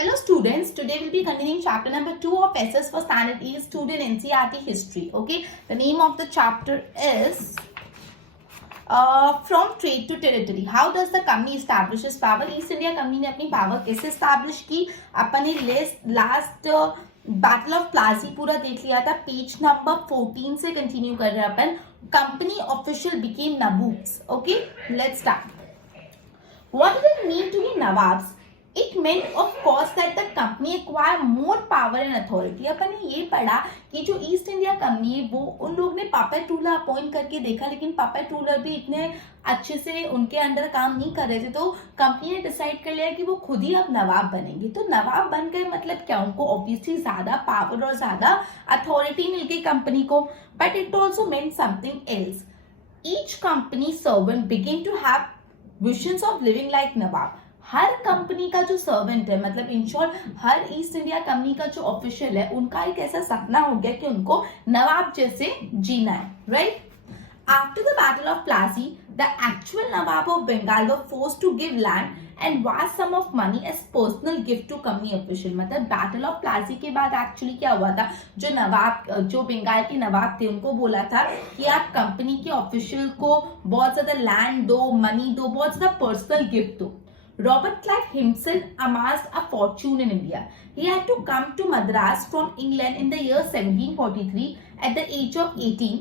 Hello students, today we'll be continuing chapter number 2 of SS for Standard E Student NCERT History. Okay, the name of the chapter is From Trade to Territory. How does the company establishes power? East India Company ने अपनी power कैसे establish की? अपन ने last battle of प्लाजी पूरा देख लिया था. Page number 14 से कंटिन्यू कर रहे हैं अपन. Company official became nabobs. Okay, let's start. What did it mean to be Nawabs? It meant of course that the company acquire more power and authority. अपन ने ये पढ़ा कि जो ईस्ट इंडिया कंपनी है वो उन लोग ने पापेट रूलर अपॉइंट करके देखा, लेकिन पापेट रूलर भी इतने अच्छे से उनके अंडर काम नहीं कर रहे थे, तो कंपनी ने डिसाइड कर लिया कि वो खुद ही अब नवाब बनेंगे. तो नवाब बन गए मतलब क्या, उनको ऑब्वियसली ज्यादा पावर और ज्यादा अथॉरिटी मिल गई कंपनी को. But it also meant something else. Each company servant begin to have visions of living like nawab. हर कंपनी का जो सर्वेंट है, मतलब इन शॉर्ट हर ईस्ट इंडिया कंपनी का जो ऑफिशियल है, उनका एक ऐसा सपना हो गया कि उनको नवाब जैसे जीना है. Right? After the battle of Plassey, the actual nawab of Bengal were forced to give land and vast sum of money as personal gift to company official. मतलब बैटल ऑफ प्लासी के बाद एक्चुअली क्या हुआ था, जो नवाब, जो बंगाल के नवाब थे, उनको बोला था कि आप कंपनी के ऑफिशियल को बहुत ज्यादा लैंड दो, मनी दो, बहुत ज्यादा पर्सनल गिफ्ट दो. Robert Clive himself amassed a fortune in India. He had to come to Madras from England in the year 1743 at the age of 18.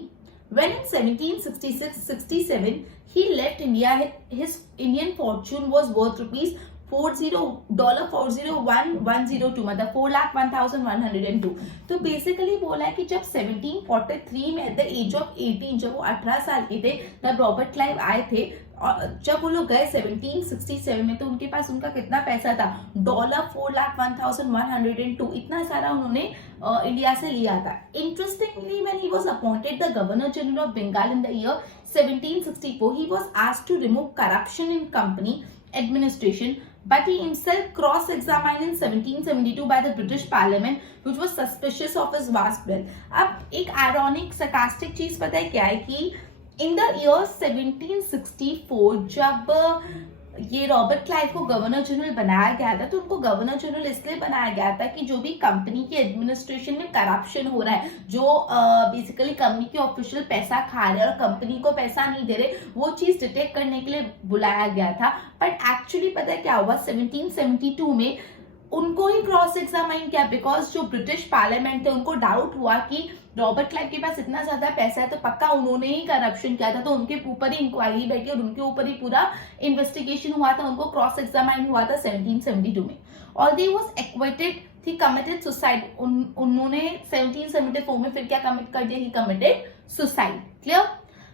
When in 1766-67 he left India, his Indian fortune was worth rupees $401,102, मतलब 4,01,102. तो basically बोला है कि जब 1743 में at the age of 18, जब वो 18 साल के थे, तब रॉबर्ट क्लाइव आए थे. जब वो लोग गए 1767 में, तो उनके पास उनका कितना पैसा था, $4,01,102. इतना सारा उन्होंने इंडिया से लिया था. Interestingly, when he was appointed the governor general of Bengal in the year 1764, he was asked to remove corruption in company administration, but he himself cross-examined in 1772 by the British Parliament, which was suspicious of his vast wealth. अब एक ironic, sarcastic चीज पता है क्या है कि इन the year 1764 जब ये रॉबर्ट क्लाइव को गवर्नर जनरल बनाया गया था, तो उनको गवर्नर जनरल इसलिए बनाया गया था कि जो भी कंपनी के एडमिनिस्ट्रेशन में करप्शन हो रहा है, जो बेसिकली कंपनी के ऑफिशियल पैसा खा रहे हैं और कंपनी को पैसा नहीं दे रहे, वो चीज डिटेक्ट करने के लिए बुलाया गया था. बट एक्चुअली पता है क्या हुआ, 1772 में उनको ही क्रॉस एग्जामाइन किया, बिकॉज जो ब्रिटिश पार्लियामेंट थे उनको डाउट हुआ कि रॉबर्ट क्लाइव के पास इतना ज्यादा पैसा है तो पक्का उन्होंने ही करप्शन किया था, तो उनके ऊपर ही इंक्वायरी बैठी और उनके ऊपर ही पूरा इन्वेस्टिगेशन हुआ था, उनको क्रॉस एग्जामाइन हुआ था 1772 में. और they was acquitted, he committed suicide. उन्होंने 1774 में फिर क्या कमिट कर दिया, he committed suicide. Clear?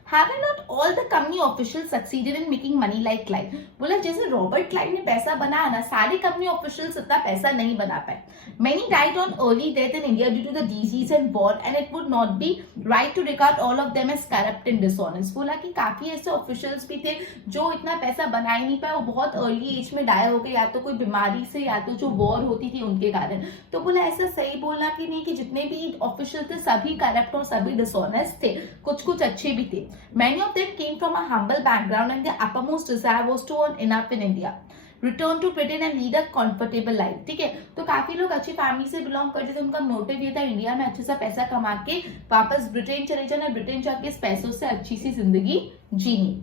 Having not all the company officials succeeded in making money like Clive. बोला जैसे रॉबर्ट क्लाइव ने पैसा बनाया ना, सारे कंपनी ऑफिशियल्स इतना पैसा नहीं बना पाए. Many died on early death in India due to the disease and war, and it would not be right to regard all of them as corrupt and dishonest. बोला कि काफी ऐसे ऑफिशियल्स भी थे जो इतना पैसा बना ही नहीं पाए, वो बहुत अर्ली एज में डाई हो गए, या तो कोई बीमारी से या तो जो वॉर होती थी उनके कारण. तो बोला ऐसा सही बोलना कि नहीं कि जितने भी ऑफिशियल थे सभी करप्ट और सभी डिसऑनेस्ट थे, कुछ कुछ अच्छे भी थे. Many of them came from a humble background and their uppermost desire was to earn enough in India, return to Britain and lead a comfortable life. ठीक है, तो काफी लोग अच्छी फैमिली से बिलोंग करते थे, उनका मोटिव ये था इंडिया में अच्छे सा पैसा कमा के वापस ब्रिटेन चले जाना, ब्रिटेन जाके इस पैसों से अच्छी सी जिंदगी जीनी.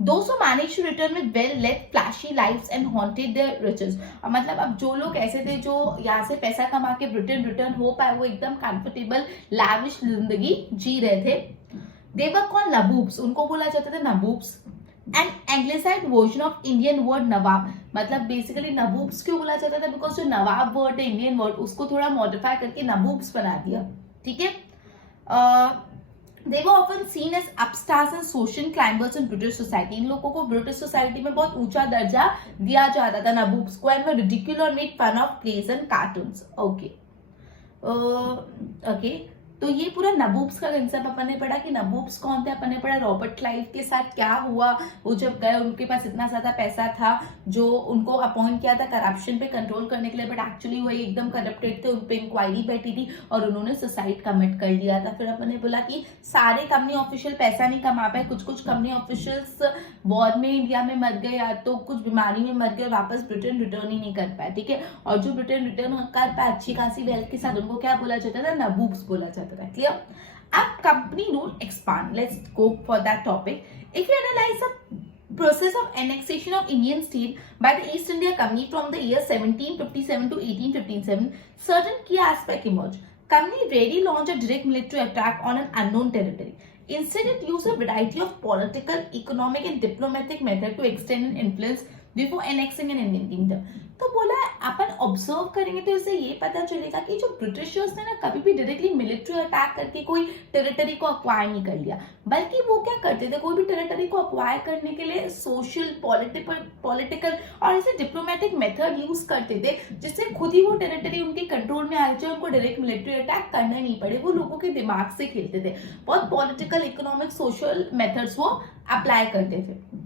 Those who managed to return with well led flashy lives and haunted their riches. मतलब अब जो लोग ऐसे थे जो यहाँ से पैसा कमा के ब्रिटेन रिटर्न हो पाए, वो एकदम कंफर्टेबल लैविश जिंदगी जी रहे थे. They were called Naboobs. उनको बोला जाता था Naboobs. An anglicized version of Indian word Nawab. मतलब बेसिकली Naboobs क्यों बोला जाता था, बिकॉज जो नवाब वर्ड है इंडियन वर्ड, उसको थोड़ा मॉडिफाई करके Naboobs बना दिया. ठीक है? They were often seen as upstarts and social climbers in British society. इन लोगों को ब्रिटिश सोसाइटी में बहुत ऊंचा दर्जा दिया जाता था Naboobs को, and were ridiculed or made fun of plays and cartoons. Okay. तो ये पूरा नबूब्स का कंसेप्ट अपन ने पढ़ा कि नबूब्स कौन थे। अपन ने पढ़ा रॉबर्ट क्लाइव के साथ क्या हुआ, वो जब गए उनके पास इतना ज्यादा पैसा था जो उनको अपॉइंट किया था करप्शन पे कंट्रोल करने के लिए, बट एक्चुअली वही एकदम करप्टेड थे, उन पे इंक्वायरी बैठी थी और उन्होंने सुसाइड कमिट कर लिया था। फिर अपन ने बोला कि सारे कंपनी ऑफिशियल पैसा नहीं कमा पाए, कुछ कुछ कंपनी ऑफिशियल्स वॉर में इंडिया में मर गए या तो कुछ बीमारी में मर गए, वापस ब्रिटेन रिटर्न ही नहीं कर पाए, ठीक है। और जो ब्रिटेन रिटर्न कर पाए अच्छी खासी वेल्थ के साथ, उनको क्या बोला जाता था, नबूब्स बोला जाता था। क्लियर। अब company rule expand, let's go for that topic. If you analyse the process of annexation of Indian state by the East India Company from the year 1757 to 1857, certain key aspects emerge. Company rarely launched a direct military attack on an unknown territory. Instead, it used a variety of political, economic, and diplomatic methods to extend its influence before annexing an Indian kingdom. तो बोला अपन observe करेंगे तो इससे ये पता चलेगा कि जो ब्रिटिशर्स ने ना कभी भी डायरेक्टली मिलिट्री अटैक करके कोई टेरिटरी को अक्वायर नहीं कर लिया, बल्कि वो क्या करते थे, कोई भी टेरिटरी को अक्वायर करने के लिए सोशल, पॉलिटिकल और ऐसे डिप्लोमेटिक मेथड यूज करते थे, जिससे खुद ही वो टेरिटरी उनके कंट्रोल में आ जाए, उनको डायरेक्ट मिलिट्री अटैक करना नहीं पड़े। वो लोगों के दिमाग से खेलते थे, बहुत पॉलिटिकल, इकोनॉमिक, सोशल मेथड्स वो अप्लाई करते थे।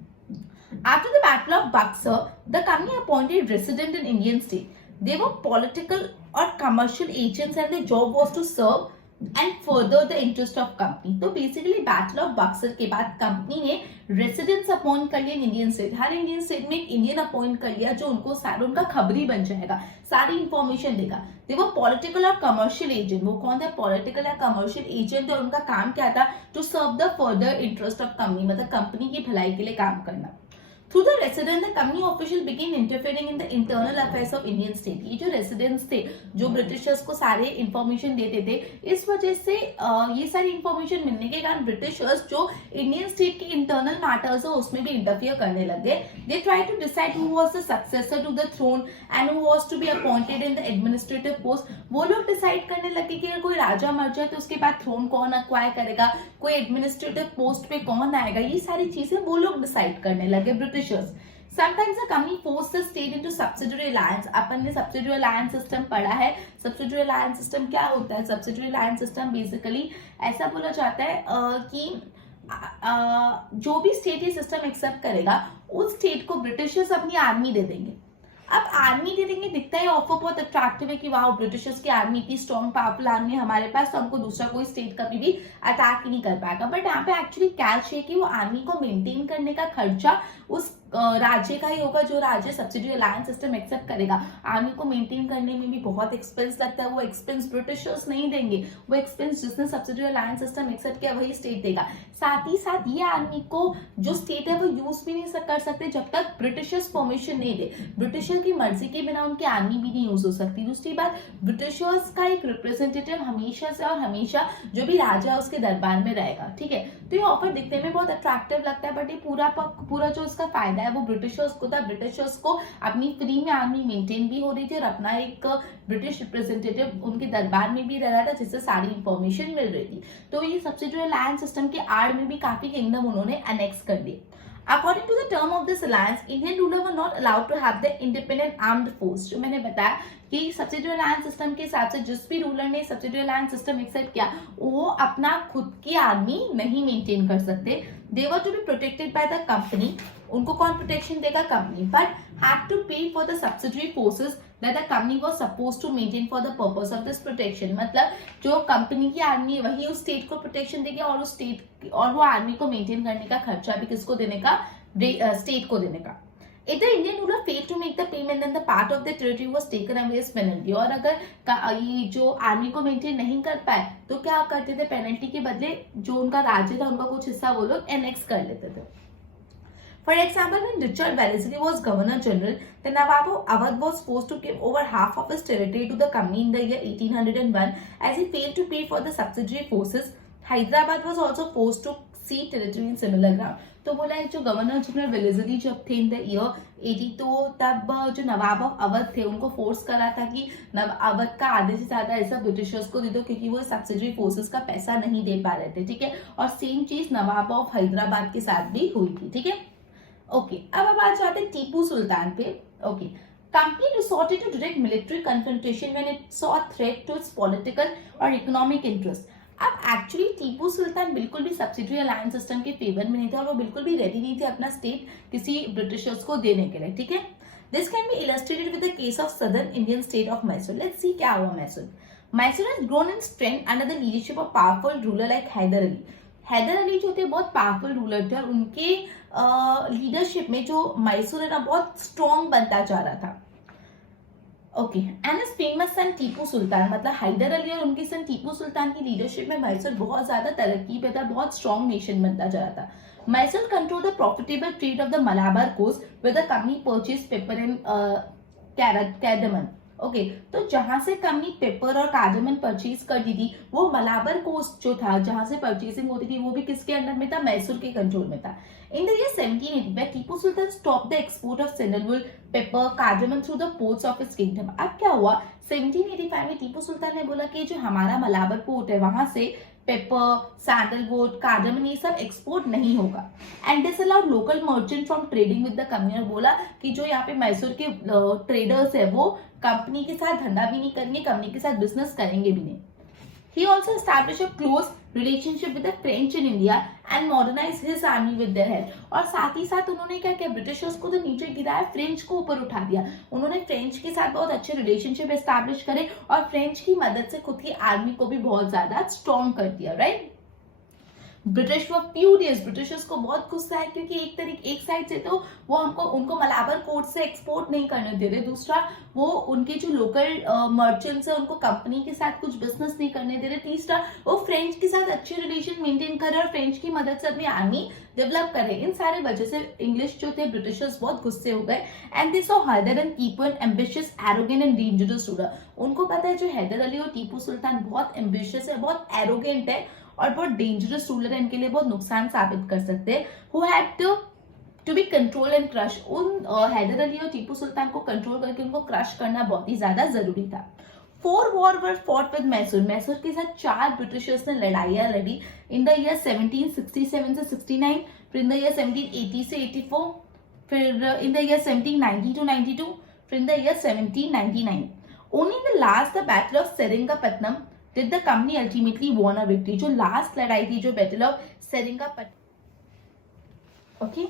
After the Battle of Buxar, the company appointed resident in Indian state. They were political or commercial agents and their job was to serve and further the interest of company. तो basically Battle of Buxar के बाद company ने residents appoint कर लिया Indian state, हर Indian state में एक Indian appoint कर लिया जो उनको सारा उनका खबरी बन जाएगा, सारी इंफॉर्मेशन देगा। दे वो पॉलिटिकल और कमर्शियल एजेंट, वो कौन थे, पॉलिटिकल या कमर्शियल एजेंट, और उनका काम क्या था, to serve the further interest of company, मतलब कंपनी की भलाई के लिए काम करना। Through the resident, the company official began interfering in the internal affairs of Indian state. ये जो residents थे, जो ब्रिटिशर्स को सारे इंफॉर्मेशन देते थे, इस वजह से ये सारी इंफॉर्मेशन मिलने के कारण ब्रिटिशर्स जो इंडियन स्टेट के इंटरनल मैटर्स है उसमें भी इंटरफियर करने लग गए। They tried to decide who was the successor to the throne and who was to be appointed in the administrative post. वो लोग डिसाइड करने लगे कि अगर कोई राजा मर जाए तो उसके बाद थ्रोन कौन अक्वायर करेगा, कोई एडमिनिस्ट्रेटिव पोस्ट पे कौन आएगा, ये सारी चीजें वो लोग डिसाइड करने लगे Britishers. Sometimes the company forced the state into subsidiary alliance. अपन ने subsidiary alliance system पढ़ा है। subsidiary alliance system क्या होता है? subsidiary alliance system basically ऐसा बोला जाता है कि जो भी स्टेट ये सिस्टम एक्सेप्ट करेगा उस स्टेट को ब्रिटिशर्स अपनी आर्मी दे देंगे। अब आर्मी दे देंगे, दिखता है ऑफर बहुत अट्रैक्टिव है कि वाह ब्रिटिशर्स की आर्मी इतनी स्ट्रॉन्ग पावरफुल आर्मी है हमारे पास, तो हमको दूसरा कोई स्टेट कभी भी अटैक ही नहीं कर पाएगा। बट यहाँ पे एक्चुअली कैच है कि वो आर्मी को मेंटेन करने का खर्चा उस राज्य का ही होगा जो राज्य सब्सिडी अलायंस सिस्टम एक्सेप्ट करेगा। आर्मी को मेंटेन करने में भी बहुत एक्सपेंस लगता है, वो एक्सपेंस ब्रिटिशर्स नहीं देंगे, वो एक्सपेंस जिसने सब्सिडी अलायंस सिस्टम एक्सेप्ट किया वही स्टेट देगा। साथ ही साथ ये आर्मी को जो स्टेट है वो यूज भी नहीं कर सकते जब तक ब्रिटिशर्स परमिशन नहीं दे। ब्रिटिशर की मर्जी के बिना उनकी आर्मी भी नहीं यूज हो सकती। दूसरी बात, ब्रिटिशर्स का एक रिप्रेजेंटेटिव हमेशा से और हमेशा जो भी राजा है उसके दरबार में रहेगा, ठीक है। तो ये ऑफर दिखने में बहुत अट्रैक्टिव लगता है, बट ये पूरा जो इसका फायदा है वो ब्रिटिशर्स को था। ब्रिटिशर्स को अपनी फ्री में आर्मी मेंटेन भी हो रही थी और अपना एक ब्रिटिश रिप्रेजेंटेटिव उनके दरबार में भी रह रहा था जिससे सारी इंफॉर्मेशन मिल रही थी। तो ये सब्सिडी अलायंस सिस्टम के आड़ में भी काफी किंगडम उन्होंने अनेक्स कर दिए। According to the term of this alliance, Indian rulers were not allowed to have the independent armed force. जो मैंने बताया कि सब्सिडी अलायंस सिस्टम के हिसाब से जिस भी रूलर ने सब्सिडी अलायंस सिस्टम एक्सेप्ट किया वो अपना खुद की आर्मी नहीं मेंटेन कर सकते। They were to be protected by the company. उनको कौन प्रोटेक्शन देगा? Company. But had to pay for the subsidiary forces that the company was supposed to maintain for the purpose of this protection. मतलब जो company की army है वही उस state को प्रोटेक्शन देगी और उस स्टेट और वो आर्मी को मेंटेन करने का खर्चा भी किसको देने का? स्टेट को देने का। If the Indian ruler failed to make the payment, then the part of the territory was taken away as penalty. और अगर ये जो आर्मी को मेंटेन नहीं कर पाए तो क्या करते थे? पेनल्टी के बदले जो उनका राज्य था उनका कुछ हिस्सा वो लोग एनेक्स कर लेते थे। For example, when Richard Wellesley was Governor General, the Nawab of Awadh was forced to give over half of his territory to the company in the year 1801 as he failed to pay for the subsidiary forces. Hyderabad was also forced to cede territory in similar ground. तो बोला है जो governor general Wellesley जब थे इन the year 80, तो तब जो नवाब of Awadh थे उनको फोर्स करा था कि अवध का आधे से ज्यादा ऐसा ब्रिटिशर्स को दे दो क्योंकि वो सब्सिडरी फोर्सेस का पैसा नहीं दे पा रहे थे, ठीक है। और सेम चीज नवाब ऑफ हैदराबाद के साथ भी हुई थी, ठीक है। ओके, अब आ जाते हैं टीपू सुल्तान पे। Okay, company resorted to direct military confrontation when it saw a threat to its political or economic interest. अब एक्चुअली टीपू सुल्तान बिल्कुल भी सब्सिडरी अलायंस सिस्टम के फेवर में नहीं थे और वो बिल्कुल भी रेडी नहीं थे अपना स्टेट किसी ब्रिटिशर्स को देने के लिए, ठीक है। This can be illustrated with the case of southern Indian state of Mysore. Let's see क्या हुआ Mysore. Mysore has grown in strength under the leadership of powerful ruler like Hyder Ali. Hyder Ali जो थे बहुत पावरफुल रूलर थे और उनके लीडरशिप में जो मैसूर है ना बहुत स्ट्रॉन्ग बनता जा रहा था। ओके, एंड इज फेमस सन टीपू सुल्तान, मतलब हैदर अली और उनके सन टीपू सुल्तान की लीडरशिप में मैसूर बहुत ज्यादा तरक्की पे था, बहुत स्ट्रॉन्ग नेशन बनता जा रहा था। Mysore control the profitable trade of the Malabar coast with the company purchase pepper and cardamom. Okay, तो जहां से कंपनी पेपर और कार्डमन परचेज करती थी वो मलाबार कोस्ट जो था जहां से परचेसिंग होती थी वो भी किसके अंडर में था, मैसूर के कंट्रोल में था। In the year 1780, Tipu Sultan stopped the export of sandalwood, pepper, cardamom through the ports of his kingdom. अब क्या हुआ 1785 में टीपू सुल्तान ने बोला कि जो हमारा मलाबार पोर्ट है वहां से पेपर, सैंडलवुड, कार्डमम ये सब एक्सपोर्ट नहीं होगा। And this allowed local merchant from trading with the company. बोला कि जो यहाँ पे मैसूर के ट्रेडर्स है वो कंपनी के साथ धंधा भी नहीं करेंगे, कंपनी के साथ बिजनेस करेंगे भी नहीं। He also established a close relationship with the French in India and modernized his army with their help. और साथ ही साथ उन्होंने क्या किया, ब्रिटिशर्स को तो नीचे गिराया, फ्रेंच को ऊपर उठा दिया। उन्होंने फ्रेंच के साथ बहुत अच्छे रिलेशनशिप एस्टैब्लिश करे और फ्रेंच की मदद से खुद की आर्मी को भी बहुत ज्यादा स्ट्रॉन्ग कर दिया, right. British were furious, Britishers को बहुत गुस्सा है क्योंकि एक साइड से तो वो उनको मलाबार कोर्ट से एक्सपोर्ट नहीं करने दे रहे, दूसरा वो उनके जो लोकल मर्चेंट्स है उनको कंपनी के साथ कुछ बिजनेस नहीं करने दे रहे, तीसरा वो फ्रेंच के साथ अच्छे रिलेशन मेंटेन कर रहे और फ्रेंच की मदद से अपनी आर्मी डेवलप करे। इन सारे वजह से इंग्लिश जो थे ब्रिटिशर्स बहुत गुस्से हो गए। And they saw Hyder and Tipu an ambitious, arrogant and dangerous ruler. उनको पता है जो हैदर अली और टीपू सुल्तान बहुत एम्बिशियस है, बहुत एरोगेंट है और बहुत डेंजरस रूलर है, इनके लिए बहुत नुकसान साबित कर सकते हैं। Who had to be control and crush. उन हैदर अली और टीपू सुल्तान को कंट्रोल करके उनको क्रश करना बहुत ही ज्यादा जरूरी था। 4 war were fought with Mysore. Mysore के साथ 4 ब्रिटिशर्स ने लड़ाइयां लड़ी इन द ईयर 1767 से 69, फिर इन द ईयर 1780 से 84, फिर इन द ईयर 1790 टू 92, फिर in the year 1799। Only the last the battle of Seringapatam did the company ultimately won a victory। जो लास्ट लड़ाई थी जो battle of Seringapatam, okay,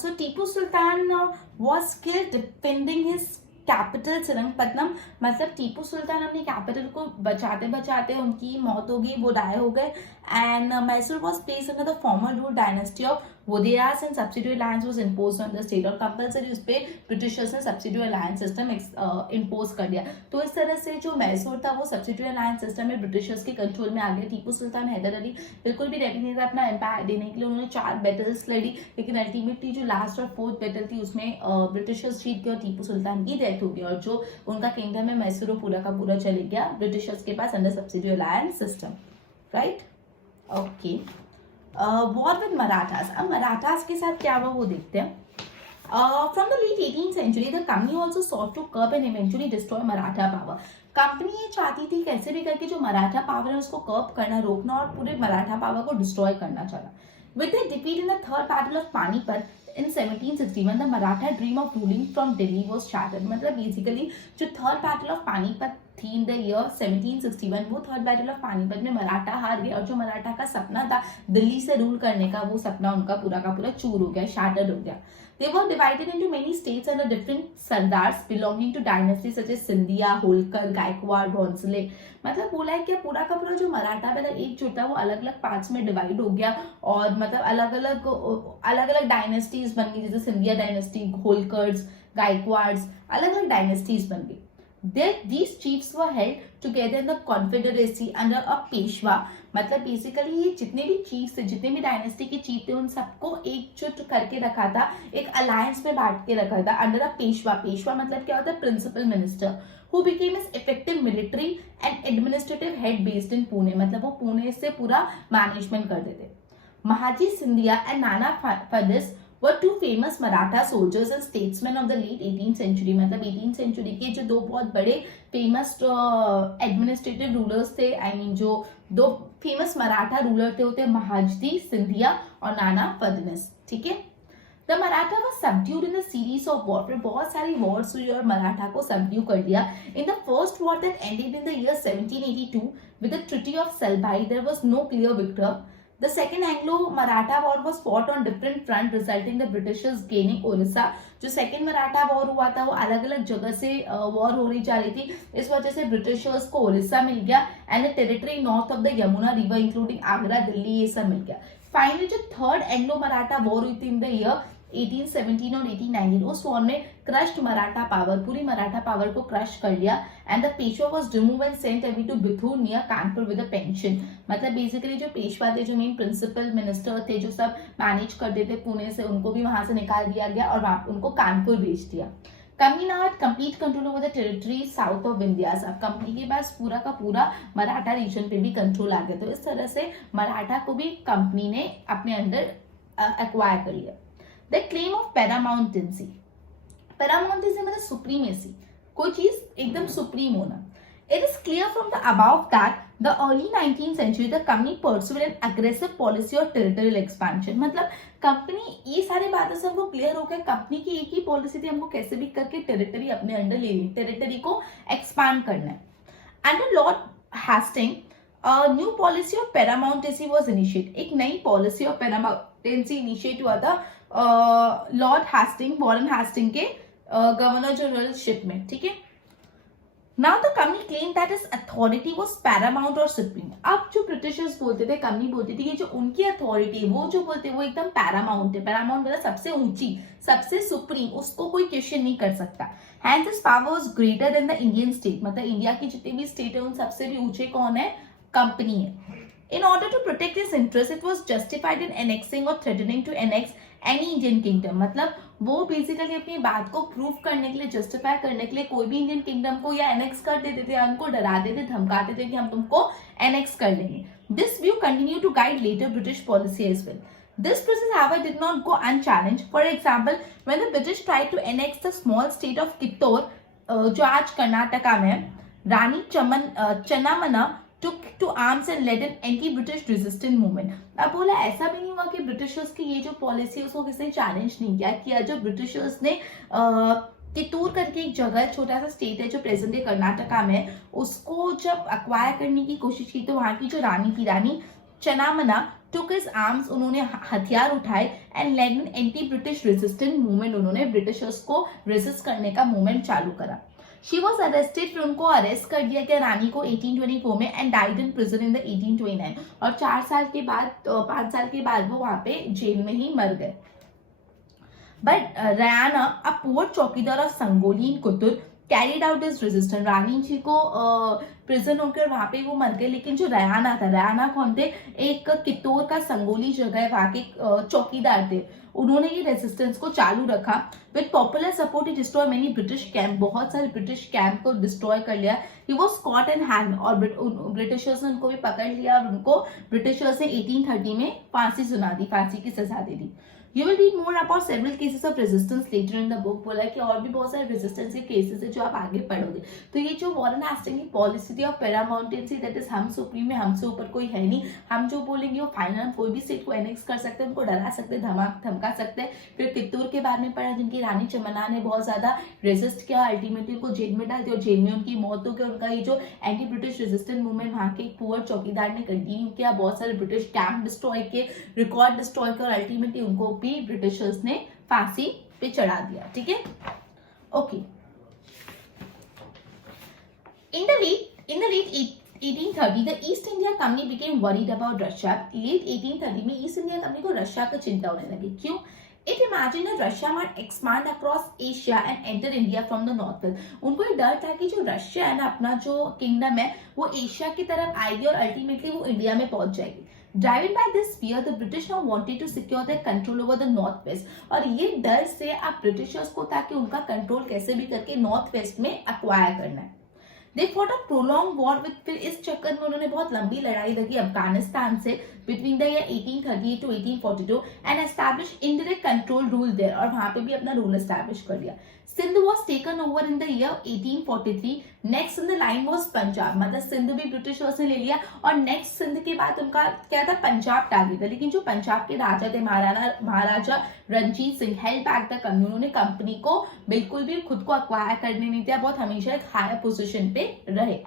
so Tipu Sultan was killed defending his capital Seringapatam. मतलब टीपू सुल्तान अपनी कैपिटल को बचाते बचाते उनकी मौत हो गई, वो डाय हो गए। And Mysore was placed under the former rule dynasty of Wodeyars and subsidy alliance was imposed on the state. और कंपलसरी उस पे ब्रिटिशर्स ने सब्सिडी अलायंस सिस्टम इम्पोज कर दिया। तो इस तरह से जो मैसूर था वो सब्सिडी अलायंस सिस्टम में ब्रिटिशर्स के कंट्रोल में आ गया। टीपू सुल्तान हैदर अली बिल्कुल भी रेडी नहीं था अपना एम्पायर देने के लिए। उन्होंने 4 बैटल्स लड़ी लेकिन अल्टीमेटली जो लास्ट और 4th बैटल थी उसमें ब्रिटिशर्स जीत गए और टीपू सुल्तान की डेथ हो गई और जो उनका किंगडम है मैसूर पूरा का पूरा चले गया ब्रिटिशर्स के पास under subsidy alliance system, right. Okay, war with Marathas. अब मराठास के साथ क्या हुआ वो देखते हैं। From the late 18th century the company also sought to curb and eventually destroy Maratha power. Company ये चाहती थी कैसे भी करके जो मराठा पावर है उसको कर्ब करना, रोकना और पूरे मराठा पावर को डिस्ट्रॉय करना चाहा। With the defeat in the third battle of Panipat in 1761 the Maratha dream of ruling from Delhi was shattered। मतलब बेसिकली जो थर्ड बैटल ऑफ पानीपत थी इन द ईयर 1761 वो थर्ड बैटल ऑफ पानीपत में मराठा हार गया और जो मराठा का सपना था दिल्ली से रूल करने का वो सपना उनका पूरा का पूरा चूर हो गया, शैटर्ड हो गया। They were divided into many states under different sardars belonging to dynasties such as Scindia, Holkar, Gaikwad, Bhonsle। मतलब बोला है कि पूरा का पूरा जो मराठा पहले एकजुट था वो अलग अलग पार्ट्स में डिवाइड हो गया और मतलब अलग अलग डायनेस्टीज बन गई, जैसे सिंधिया डायनेस्टी, होलकर्स, गायकवाड्स, अलग अलग डायनेस्टीज बन गई। These chiefs were held together in the confederacy under a Peshwa. मतलब बेसिकली ये जितने भी चीफ थे, जितने भी डायनेस्टी के चीफ थे उन सबको एकजुट करके रखा था, एक अलायंस में बांट के रखा था अंडर अ पेशवा। पेशवा मतलब क्या होता है, principal minister, who became his effective military and administrative head based in Pune. मतलब वो पुणे से पूरा मैनेजमेंट करते थे। Mahaji Scindia and Nana Phadnavis were two famous Maratha soldiers and statesmen of the late 18th century। मतलब 18th century के जो 2 बहुत बड़े फेमस एडमिनिस्ट्रेटिव रूलर्स थे, आई मीन जो 2 फेमस मराठा रूलर थे वो थे महाजी सिंधिया और नाना फडणवीस, ठीक है। The Maratha was subdued in the series of war, फिर बहुत सारी वॉर्स हुई और मराठा को सबड्यू कर लिया. In the first war that ended in the year 1782 with the treaty of Salbai there was no clear victor. The second Anglo-Maratha war was fought on different front, resulting the Britishers gaining Orissa. जो second Maratha war हुआ था वो अलग अलग जगह से war हो रही जा रही थी, इस वजह से ब्रिटिशर्स को ओडिशा मिल गया and the territory north of the Yamuna river including Agra, Delhi, ये सब मिल गया. फाइनली जो थर्ड एंग्लो मराठा वॉर हुई थी इन द ईयर 1817 और 1819, उस वॉर में क्रश्ड मराठा पावर, पूरी मराठा पावर को क्रश कर लिया and the Peshwa was remove and sent away to Bithoor near Kanpur with a pension. मतलब बेसिकली जो पेशवा थे, जो मेन प्रिंसिपल मिनिस्टर थे, जो सब मैनेज करते थे पुणे से, उनको भी वहां से निकाल दिया गया और वहां उनको कानपुर भेज दिया. Company now had complete control over the territory south of Vindhyas. अब कंपनी के पास पूरा का पूरा मराठा रीजन पे भी कंट्रोल आ गया. तो इस तरह से मराठा को भी कंपनी ने अपने अंडर एक्वायर कर लिया. The claim of paramountcy. Paramountcy मतलब सुप्रीमेसी, कोई चीज एकदम सुप्रीम होना. It is clear from the about that the early 19th century the company pursued an aggressive policy of territorial expansion. मतलब कंपनी, ये सारी बातें से हमको क्लियर हो गया, कंपनी की एक ही पॉलिसी थी, हमको कैसे भी करके टेरिटरी अपने अंडर ले ली, टेरिटरी को एक्सपांड करना है. Under lord Hastings new policy of paramountcy was initiate. एक नई पॉलिसी ऑफ पैरामाउंटेंसी इनिशिएट हुआ था लॉर्ड हेस्टिंग, वॉरेन हेस्टिंग के गवर्नर जनरलशिप में. ठीक है. Now the company claim that is authority was paramount और सुप्रीम. अब जो ब्रिटिशर्स बोलते थे, कंपनी बोलती थी कि जो उनकी अथॉरिटी, वो जो बोलते वो एकदम पैरामाउंट है. पैरामाउंट मतलब सबसे ऊंची, सबसे सुप्रीम, उसको कोई क्वेश्चन नहीं कर सकता. Hence this power was greater than the Indian state. मतलब इंडिया की जितनी भी स्टेट है उन सबसे भी ऊंचे कौन है? कंपनी है. In order to protect its interest, it was justified in annexing or threatening to annex any Indian kingdom. मतलब वो बेसिकली अपनी बात को प्रूव करने के लिए, जस्टिफाई करने के लिए कोई भी इंडियन किंगडम को या एनेक्स कर देते थे, उनको डराते थे, धमकाते थे कि हम तुमको एनेक्स कर लेंगे. This view continue to guide later British policy as well. This process, however, did not go unchallenged. For example, when the British tried to annex the small state of Kittur, जो आज कर्नाटका में है, रानी चन्नामना took to arms and led an anti-British resistance movement. अब बोला ऐसा भी नहीं हुआ कि ब्रिटिशर्स की ये जो पॉलिसी है उसको किसी ने चैलेंज नहीं किया. जो ब्रिटिशर्स ने कितूर करके एक जगह, छोटा सा स्टेट है जो प्रेजेंट डे कर्नाटका में है, उसको जब अक्वायर करने की कोशिश की तो वहां की जो रानी थी, रानी चन्नामना, took his arms, उन्होंने हथियार उठाए and led an anti-British resistance movement. उन्होंने ब्रिटिशर्स को रेजिस्ट करने का मूवमेंट चालू करा. She was arrested, फिर उनको अरेस्ट कर दिया गया रानी को 1824 में and died in prison in the 1829. और 5 साल के बाद वो वहां पे जेल में ही मर गए. But Rayanna, a poor chowkidar of Sangolli in Kittur, carried out this resistance. Rani ji को प्रिजन होकर वहां पे वो मर गए, लेकिन जो रयाना था, रयाना कौन थे? एक कितौर का संगोली जगह है, वहां के चौकीदार थे. उन्होंने ये रेजिस्टेंस को चालू रखा. With popular support he destroy many British camp, बहुत सारे ब्रिटिश कैंप को डिस्ट्रॉय कर लिया. He was caught and hang, और ब्रिटिशर्स ने उनको भी पकड़ लिया और उनको ब्रिटिशर्स ने 1830 में फांसी सुना दी, फांसी की सजा दे दी. You will read more about several cases of resistance later in the book. बोला कि और भी बहुत सारे रेजिस्टेंस के केसेस है जो आप आगे पढ़ोगे. तो ये जो वॉरेन हेस्टिंग की पॉलिसी थी ऑफ पैरामाउंटेंसी, दैट इज हम सुप्रीम है, हमसे ऊपर कोई है नहीं, हम जो बोलेंगे वो फाइनल, हम कोई भी स्टेट को एनेक्स कर सकते हैं, उनको डरा सकते हैं, धमका सकते हैं. फिर कित्तूर के बारे में पढ़ा, जिनकी रानी चमना ने बहुत ज्यादा रेजिस्ट किया, अल्टीमेटली उनको जेल में डाल दिया और जेल में उनकी मौत हो गई. उनका ये जो एंटी ब्रिटिश रेजिस्टेंस मूवमेंट वहां के पुअर चौकीदार ने कंटिन्यू किया, बहुत सारे ब्रिटिश कैंप डिस्ट्रॉय किए, रिकॉर्ड डिस्ट्रॉय किया और अल्टीमेटली उनको भी ब्रिटिशर्स ने फांसी पे चढ़ा दिया. ठीक है. Okay. In the late 1830, the East India Company became worried about Russia. Late 1830 में ईस्ट इंडिया कंपनी को रशिया का चिंता होने लगी. क्यों? It imagined that Russia might expand across Asia and enter India from the northwest. उनको ये डर था कि जो रशिया है ना, अपना जो किंगडम है, वो एशिया की तरफ आएगी और अल्टीमेटली वो इंडिया में पहुंच जाएगी. Driven by this fear, the British now wanted to secure their control over the northwest. और ये डर से आप ब्रिटिशर्स को था कि उनका कंट्रोल कैसे भी करके नॉर्थ वेस्ट में अक्वायर करना है. They fought a prolonged war with, फिर इस चक्कर में उन्होंने बहुत लंबी लड़ाई लगी अफगानिस्तान से between the year 1838 to 1842 and established indirect control rule there, और वहां पे भी अपना रूल एस्टैब्लिश कर लिया. Sindh was taken over in the year 1843. Next in the line was Punjab, मतलब सिंध भी ब्रिटिशर्स ने ले लिया और नेक्स्ट सिंध के बाद उनका क्या था, पंजाब टारगेट था. लेकिन जो पंजाब के राजा थे Maharaja Ranjit Singh held back the company. उन्होंने कंपनी को बिल्कुल भी खुद को अक्वायर करने नहीं दिया, बहुत हमेशा एक हायर पोजीशन पे रहे.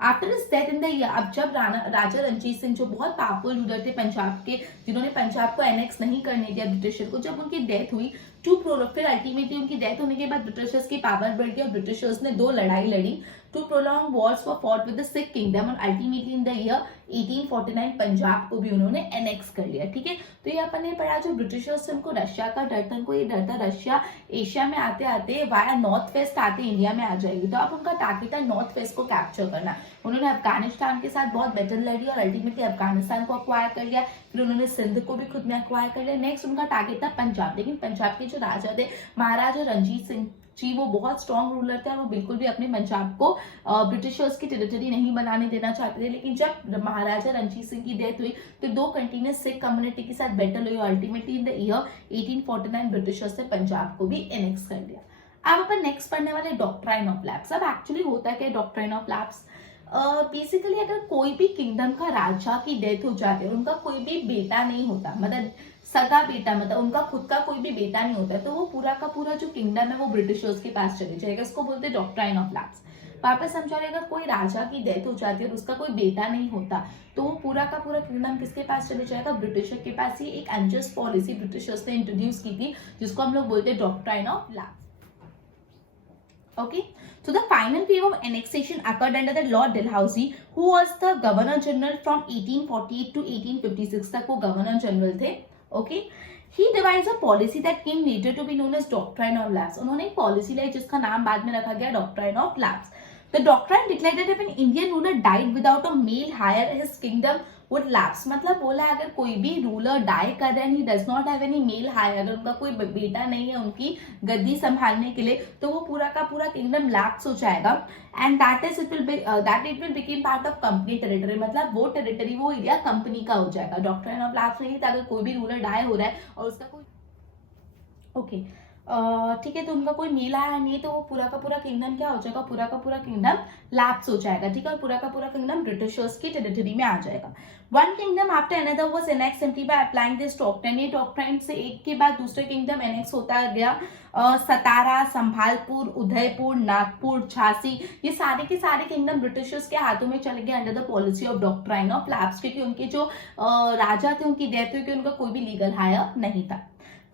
After his death in the year, अब जब राजा रणजीत सिंह जो बहुत पावरफुल लीडर थे पंजाब के, जिन्होंने पंजाब को एनेक्स नहीं करने दिया ब्रिटिशर को, जब उनकी डेथ हुई फिर अल्टीमेटली उनकी डेथ होने के बाद ब्रिटिशर्स की पावर बढ़ गई और ब्रिटिशर्स ने 2 लड़ाई लड़ी. Two prolong wars for fought with the Sikh kingdom और ultimately in the year 1849 Punjab को भी उन्होंने एनेक्स कर लिया. ठीक है, तो ये अपन ने पढ़ा जो ब्रिटिशर्स उनको रशिया का डर था, उनको ये डर था रशिया एशिया में आते आते वाया नॉर्थ वेस्ट आते इंडिया में आ जाएगी, तो अब उनका टारगेट था नॉर्थ वेस्ट को कैप्चर करना. उन्होंने अफगानिस्तान के साथ बहुत बैटल लड़ी और अल्टीमेटली अफगानिस्तान को अक्वायर कर लिया. फिर उन्होंने सिंध को भी खुद में अक्वायर कर लिया. नेक्स्ट उनका टारगेट था पंजाब, लेकिन पंजाब के जो राजा थे महाराजा रणजीत सिंह जी, वो बहुत स्ट्रॉन्ग रूलर थे और वो बिल्कुल भी अपने पंजाब को ब्रिटिशर्स की टेरिटरी नहीं बनाने देना चाहते थे. लेकिन जब महाराजा रणजीत सिंह की डेथ हुई तो 2 कंटिन्यूस सिख कम्युनिटी के साथ बैटल हुई और ultimately in the year 1849 Britishers ने पंजाब को भी एनेक्स कर लिया. अब अपन नेक्स्ट पढ़ने वाले डॉक्ट्राइन ऑफ लैप्स. अब एक्चुअली होता है क्या डॉक्ट्राइन ऑफ लैप्स, बेसिकली अगर कोई भी किंगडम का राजा की डेथ हो जाती है, उनका कोई भी बेटा नहीं होता, मतलब सगा बेटा, मतलब उनका खुद का कोई भी बेटा नहीं होता, तो वो पूरा का पूरा जो किंगडम है वो ब्रिटिशर्स के पास चले जाएगा. इसको बोलते हैं डॉक्ट्राइन ऑफ लैप्स. वापस समझा रहे, अगर कोई राजा की डेथ हो जाती है और उसका कोई बेटा नहीं होता, तो वो पूरा का पूरा किंगडम किसके पास चले जाएगा, ब्रिटिशर के पास. ही एक अनजस्ट पॉलिसी ब्रिटिशर्स ने इंट्रोड्यूस की थी जिसको हम लोग बोलते हैं doctrine of lapse. Okay, so the final wave of annexation occurred under the Lord Dalhousie, who was the Governor General from 1848 to 1856 तक वो Governor General थे. Okay, he devised a policy that came later to be known as Doctrine of Lapse. उन्होंने एक policy लाई जिसका नाम बाद में रखा गया Doctrine of Lapse. The doctrine declared that if an Indian ruler died without a male heir, his kingdom would lapse. मतलब बोला अगर कोई भी रूलर डाई कर रहा है, he does not have any male heir, अगर उनका कोई बेटा नहीं है उनकी गद्दी संभालने के लिए, तो वो पूरा का पूरा किंगडम लैप्स हो जाएगा. And that it will become part of company territory, मतलब वो टेरिटरी वो एरिया कंपनी का हो जाएगा. डॉक्ट्राइन ऑफ लैप्स नहीं था अगर कोई भी रूलर डाई हो रहा है और उसका कोई ठीक है, तो उनका कोई मेल आया नहीं, तो वो पूरा का पूरा किंगडम क्या हो जाएगा, पूरा का पूरा किंगडम लैप्स हो जाएगा. ठीक है, और पूरा का पूरा किंगडम ब्रिटिशर्स की टेरिटरी में आ जाएगा. One kingdom after another was annex simply by applying this doctrine. ये डॉक्ट्राइन से एक के बाद दूसरे किंगडम एनेक्स होता गया. सतारा, संभालपुर, उदयपुर, नागपुर, झांसी, ये सारे के सारे किंगडम ब्रिटिशर्स के हाथों में चले गए under the policy of doctrine of lapse, क्योंकि उनके जो राजा थे उनकी डेथ हुई कि उनका कोई भी लीगल हायर नहीं था.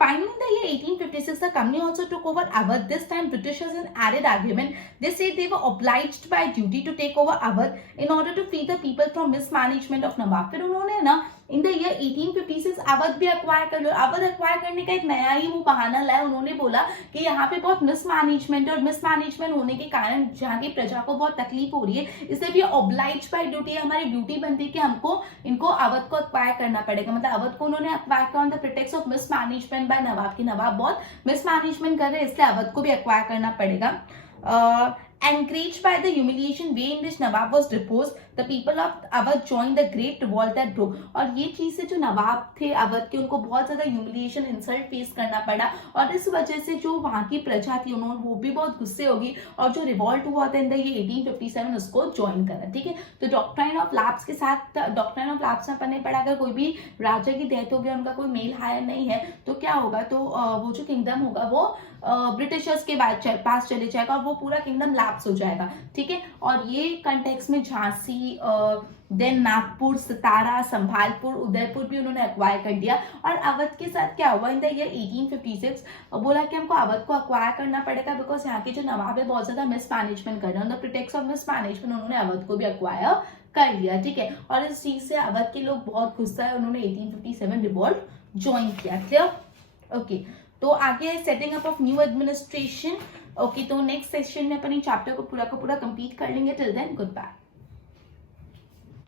Finally, in the year 1856, the company also took over Awadh. This time, Britishers in added argument. They said they were obliged by duty to take over Awadh in order to free the people from mismanagement of Nawab. फिर उन्होंने ना इन the year 1856 Awadh भी acquire कर लो. Awadh acquire करने का एक नया ही वो बहाना लाया. उन्होंने बोला कि यहाँ पे बहुत मिसमैनेजमेंट और मिसमैनेजमेंट होने के कारण जहाँ की प्रजा को बहुत तकलीफ हो रही है, इसलिए भी ऑब्लाइज बाय ड्यूटी, हमारी ड्यूटी बनती है कि हमको इनको अवध को अक्वायर करना पड़ेगा. मतलब अवध को उन्होंने अक्वायर किया on the pretext of mismanagement by nawab, की नवाब बहुत मिसमैनेजमेंट कर रहे हैं, इसलिए अवध को भी अक्वायर करना पड़ेगा. Encouraged by the humiliation way in which Nawab was deposed, the people of Awadh joined the great revolt that broke. और ये चीज से जो नवाब थे अवध के, उनको बहुत ज्यादा ह्यूमिलिएशन इंसल्ट फेस करना पड़ा और इस वजह से जो वहां की प्रजा थी उन्होंने वो भी बहुत गुस्से होगी और जो रिवॉल्ट हुआ था इन ये 1857 उसको ज्वाइन करा. ठीक है, तो डॉक्ट्राइन ऑफ लैप्स के साथ डॉक्ट्राइन ऑफ लैप्स में अपन ने पढ़ा अगर कोई भी राजा की डेथ हो गया, उनका कोई मेल हायर नहीं है, तो क्या होगा, तो वो जो किंगडम होगा वो ब्रिटिशर्स के पास चले जाएगा और वो पूरा किंगडम लैप्स हो जाएगा. ठीक है, और ये कंटेक्स्ट में झांसी, देन नागपुर, सतारा, संभालपुर, उदयपुर भी उन्होंने अक्वायर कर दिया. और अवध के साथ क्या हुआ इन द ईयर 1856, बोला कि हमको अवध को अक्वायर करना पड़ेगा बिकॉज यहाँ के जो नवाब है बहुत ज्यादा मिसमैनेजमेंट कर रहे हैं. On the pretext of mismanagement उन्होंने अवध को भी अक्वायर कर लिया. ठीक है, और इस चीज से अवध के लोग बहुत गुस्सा है, उन्होंने 1857 रिवॉल्ट ज्वाइन किया. क्लियर? ओके, तो आगे setting up of new administration. Okay, तो नेक्स्ट सेशन में अपन चैप्टर को पूरा कंप्लीट कर लेंगे. Till then good bye.